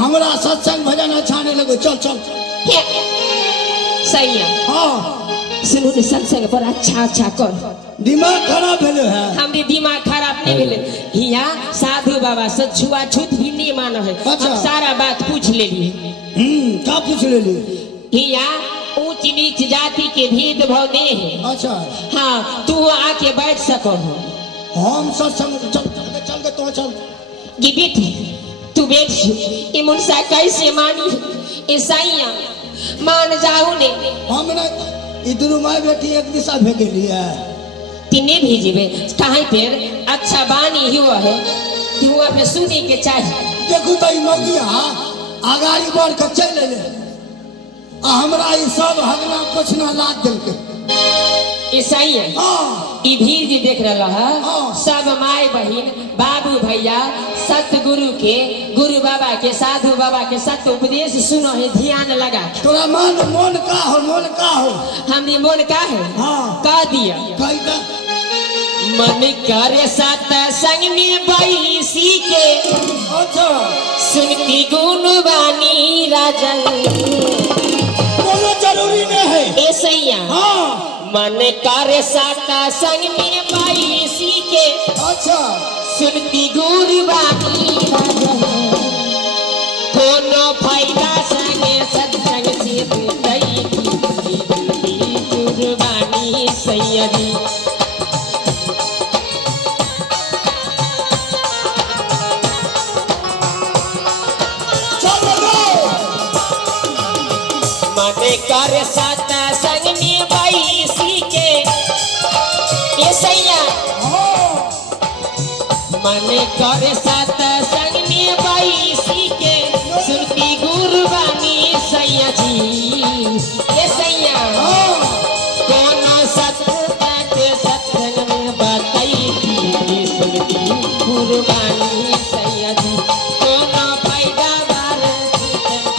हमरा सत्संग भजन अच्छा नहीं लगे। चल चल सही है। हाँ सुनो ने सत्संग पर अच्छा अच्छा कर। दिमाग खराब भेले है। हमरे दिमाग खराब नहीं भेले। हिया साधु बाबा से छुआछूत भी नहीं मानो है। अच्छा। हम सारा बात पूछ ले लिए। क्या पूछ ले ली? हिया ऊंच नीच जाति के भेदभाव नहीं है। अच्छा हाँ तू आके बैठ सको हो। हम सत्संग चल के तो चल कि बेटी तू बैठ। ये मुनसा कैसे मानी ईसाइया मान जाऊ ने। हमने इधर माई बेटी एक दिशा भेज लिया तिने भेजबे कहीं पर अच्छा बानी हुआ है हुआ पे सुनी के चाहिए। देखू तो मगिया आगारी बढ़ के चल ले हमरा ई सब हगना पोछना लाद दिल के ईसाइया। हाँ ई भीड़ जी देख रहा है। हाँ। सब माए बहन बाबू भैया सतगुरु के गुरु बाबा के साधु बाबा के सत्य उपदेश सुनो है ध्यान लगा। तोरा मन का हो हमने मन का है। हाँ कह दिया कहता मन करे सत्संग में बैसी के अच्छा सुनती गुणवाणी राजन कोनो जरूरी नहीं है। ऐसैया हाँ मन करे सत्संग में बैसी के अच्छा सुनती गुणवाणी राजन कोनो फायदा संगे सत्संग से बुझई की गुणवाणी सैयदी। मन कर सत्संग में बैसी के ऐसैया मन कर सत्संग में बैसी के सुनती गुरुवाणी सैया जी। ऐसैया कोनो सत्संग में बताई थी सुनती गुरुवाणी सैया जी। कोनो फायदा बार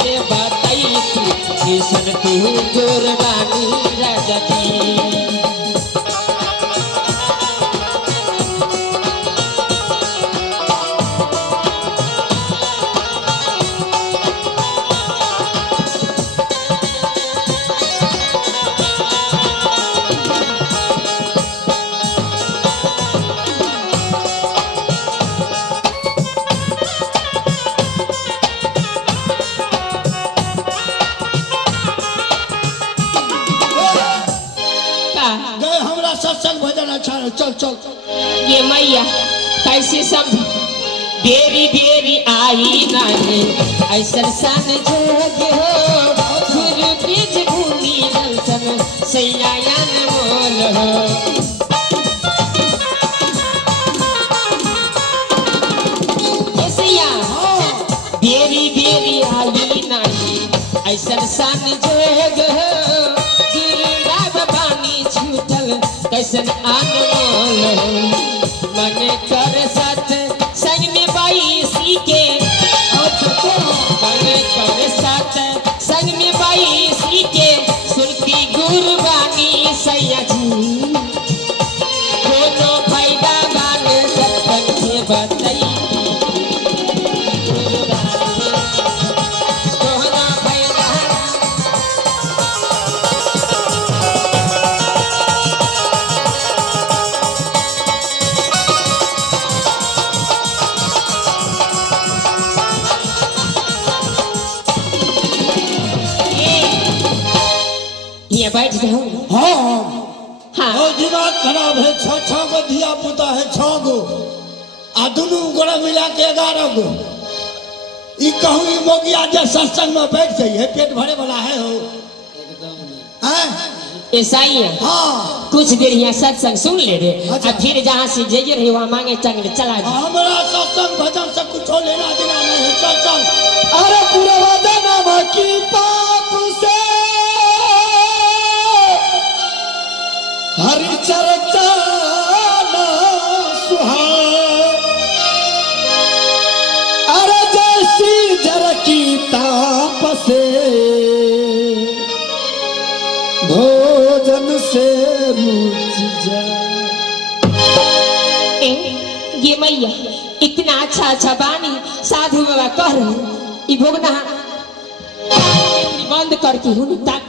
के बताई थी सुनती गुरुवाणी राजा जी। सत्संग भजन अच्छा है। चल चल ये मैया कैसे समझ देरी देरी आई नहीं ऐसा सन जोग हो गुरु की भूमि दर्शन सैयायन मोल हो। देरी देरी आई नहीं ऐसा सन जोग हो गुरु बाबा पानी छूटल कैसन अनमोल मन कर सत्संग में बैसी के मन कर सत्संग में बैसी के सुनती गुरुवाणी सैया जी। कोनो फायदा बान सत्संग से बताई बैठ जाओ। हाँ हाँ दिमाग खराब है। छह गो धिया पुता है 6 गो आ दुनू गोड़ा मिला के 11 गो। ई कहूँ ई मोगिया जे सत्संग में बैठ जाइए पेट भरे वाला है हो ऐसा ही है। हाँ कुछ देर यहाँ सत्संग सुन ले रे। अच्छा। फिर जहाँ से जाइए रहे वहाँ मांगे चंग चला जाए। हमारा सत्संग भजन से कुछ लेना देना नहीं है। चल चल अरे पूरे वदन की पाप से हरि चर्चा ना सुहाए। अरे जैसी जर की ताप से भोजन से रुच जाए। ये मैया इतना अच्छा अच्छा बानी साधु बाबा कह रहे ई भोगना बंद करके हूँ ताक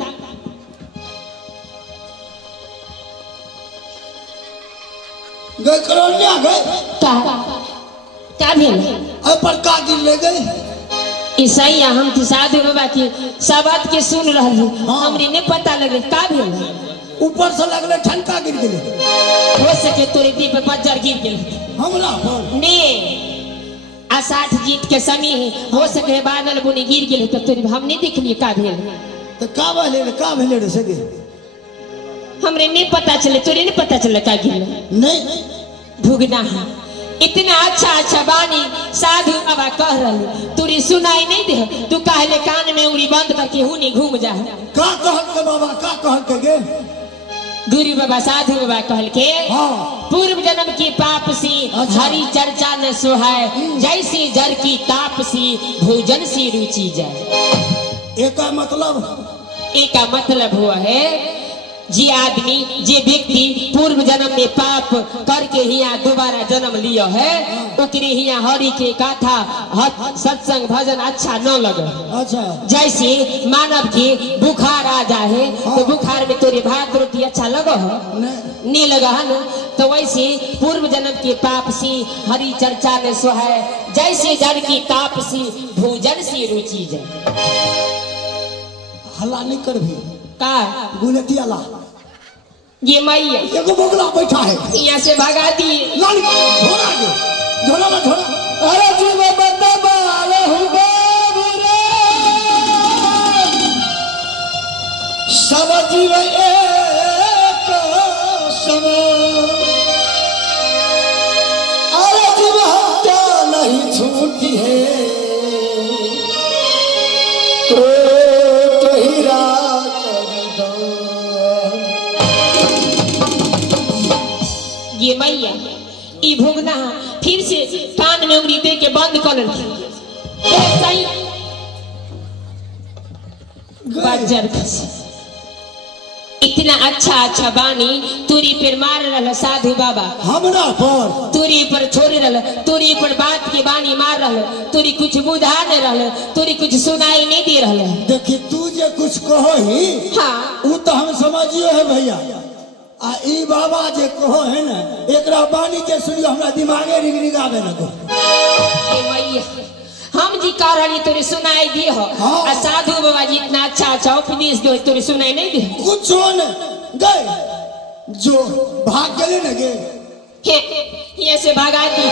गए करोनिया गए का भेल पर का गिर ले गए ईसाइया हम तो साधु बाबा की सब बात के सुन रही हमरे ने पता लगे का भेल ऊपर से लगले ठनका गिर गेले हो सके तोरे दी पे बज्जर गिर गेल हमरा पर ने आषाढ़ जीत के समय हो सके बादल बुनी गिर गेल तो तोरे हम नहीं देखलिए का भेल तो का भेले रे सगे हमरे नहीं पता चले तोरे नहीं पता चले का गिर नहीं भुगना इतना अच्छा बानी साधु बाबा कह रही तुरी सुनाई नहीं दे तू कहले कान में उंगली बंद करके हुनी घूम जा का कहल के बाबा का कहल के गे गुरु बाबा साधु बाबा कहल के हाँ पूर्व जन्म की पाप सी हरी चर्चा न सुहाय जैसी जर की ताप सी भोजन सी रुचि जाए एक मतलब हुआ है जे आदमी जे व्यक्ति पूर्व जन्म में पाप करके यहाँ दोबारा जन्म लिया है ओकरे यहाँ हरि के गाथा सत्संग भजन अच्छा न लगे अच्छा जैसे मानव के बुखार आ जाए तो बुखार में तोरे भात रोटी अच्छा लगा है नहीं लगा है ना तो वैसे पूर्व जन्म के पाप सी हरि चर्चा में सुहाय जैसे जर की ताप सी भोजन सी रुचि जाए हल्ला नहीं कर भी का गुलती अला ये मैया एगो बोगला बैठा है यहाँ से भगा दिए लाल झोला दे झोला में झोला अरे जीव बदबा रहू बाबूरे सब जीव एक सम अरे जीव हत्या नहीं छूटी है तो हीरा ये मैया ई भोगना फिर से कान में उंगली दे के बंद कर इतना अच्छा बानी तुरी पर मार रहा साधु बाबा हमरा पर तुरी पर छोड़ रहा तुरी पर बात के बानी मार रहा तुरी कुछ बुझा नहीं रहा तुरी कुछ सुनाई नहीं दे रहा देखी तू जे कुछ कहो ही हाँ वो तो हम समझिए है भैया आ ई बाबा जे कहो है ना एकरा बानी के सुनियो हमरा दिमागे रिगरिगावे न को ए मैया हम जी कह रही तोरे सुनाई दी हो आ साधु बाबा जी इतना अच्छा उपदेश दे तोरे सुनाई नहीं दे कुछ न गए जो भाग गए न गे ये से भगा दी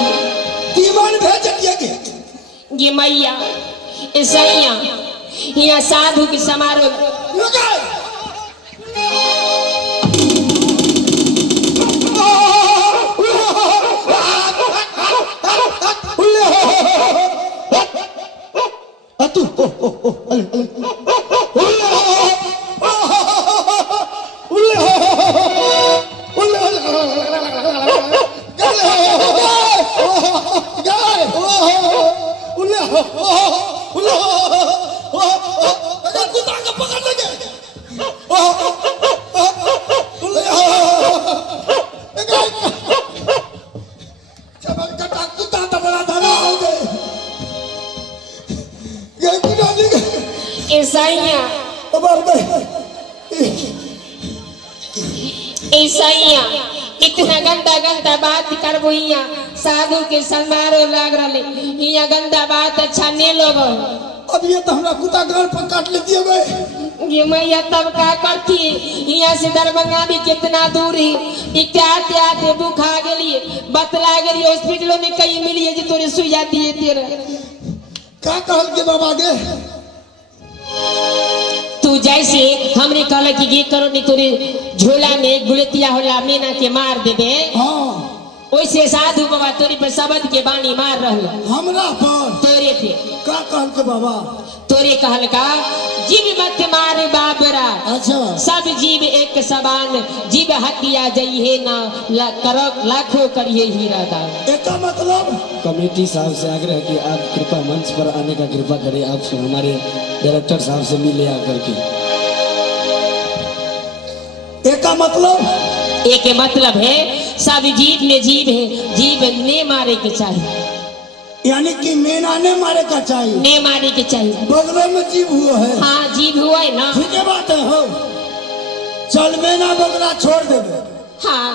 तीवन भेज दिए गे ये मैया ईसाइया यहाँ साधु के समारोह तू ईसाइया इतना गंदा बात करबो यहाँ साधु के समारोह लग रहे यहाँ गंदा बात अच्छा नहीं लोगो अब ये तो हमरा कुत्ता घर पर काट लेती है गए ये मैया तब क्या करती यहाँ से दरभंगा भी कितना दूर है आते बुखा गई बतला गई हॉस्पिटलों में कहीं मिली है जो तोरे सुइया दिए तेरे क्या कहल के बाबा गे तू जैसे हमने कहला कि ये करो नहीं तोरे झोला में गुलतिया होला मेना के मार देबे हाँ वैसे साधु बाबा तोरे पर शब्द के बानी मार रहला हमरा पर तोरे पे का कहल के बाबा तोरे कहल का जीव मत मारे बाबरा अच्छा सब जीव एक समान जीव हत्या जई है ना लाखों करिए हीरा दान इसका मतलब कमेटी साहब से आग्रह कि आप कृपा मंच पर आने का कृपा करें आप हमारे डायरेक्टर साहब से मिले आकर के इसका मतलब एक मतलब है सब जीव में जीव है जीव ने मारे के चाहिए यानी कि मेना ने मारे का चाहिए, ने मारे के चाहिए। बगलों में जीव हुआ है। हाँ जीव हुआ है ना। ठीक है बात है हो। चल मेना बगला छोड़ देवे। हाँ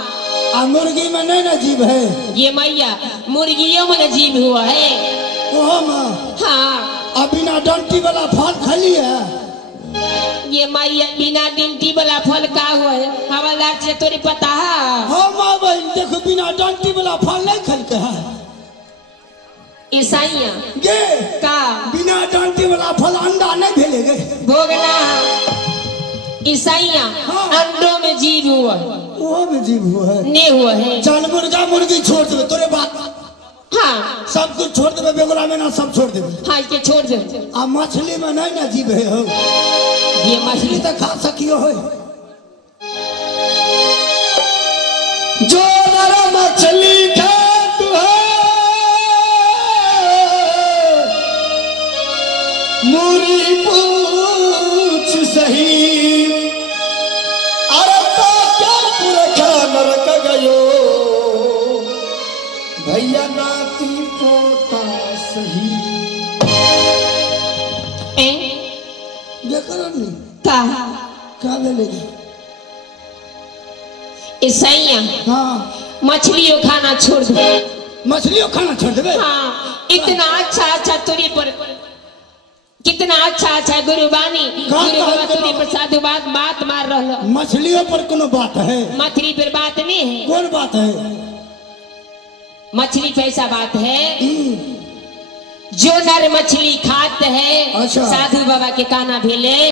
आ मुर्गी में नहीं ना जीव है। ये मैया मुर्गियों में जीव हुआ है। ओहो माँ। हाँ अब बिना डंटी वाला फल खाली है। ये मैया बिना डंटी वाला फल का हुआ है हवलदार से तोरी पता है। हाँ माँ बहन देखो बिना डंटी वाला फल नहीं खल के है। ईसाइया गे का बिना डंटी वाला फल अंडा नहीं भेलेगे। भोगना ईसाइया हाँ। अंडों में जीव हुआ है। वो में जीव हुआ है। ने हुआ है। चल मुर्गा मुर्गी छोड़ देवे तोरे बात। हाँ सब कुछ छोड़ देवे बेगुला में ना सब छोड़ देवे। हाँ ये छोड़ दे। आ मछली में नहीं ना जीव है हो। ये मछली तो खा सकियो हो। जो नर मछली खात है मुरी पूछ सही। अरे तो क्या पुरखा नरक गयो भैया नाती पोता सही। देखो नहीं का लेगी। ईसाइया हाँ मछलियों खाना छोड़ दे। मछलियों खाना छोड़ देवे। हाँ इतना अच्छा अच्छा तुरी पर कितना अच्छा अच्छा गुरुबानी गुरु बाबा तुरी पर साधु बात मार रहा। मछलियों पर कोनो बात है। मछली पर बात नहीं है। कौन बात है। मछली पे ऐसा बात है जो नर मछली खाते हैं अच्छा। साधु बाबा के काना भेले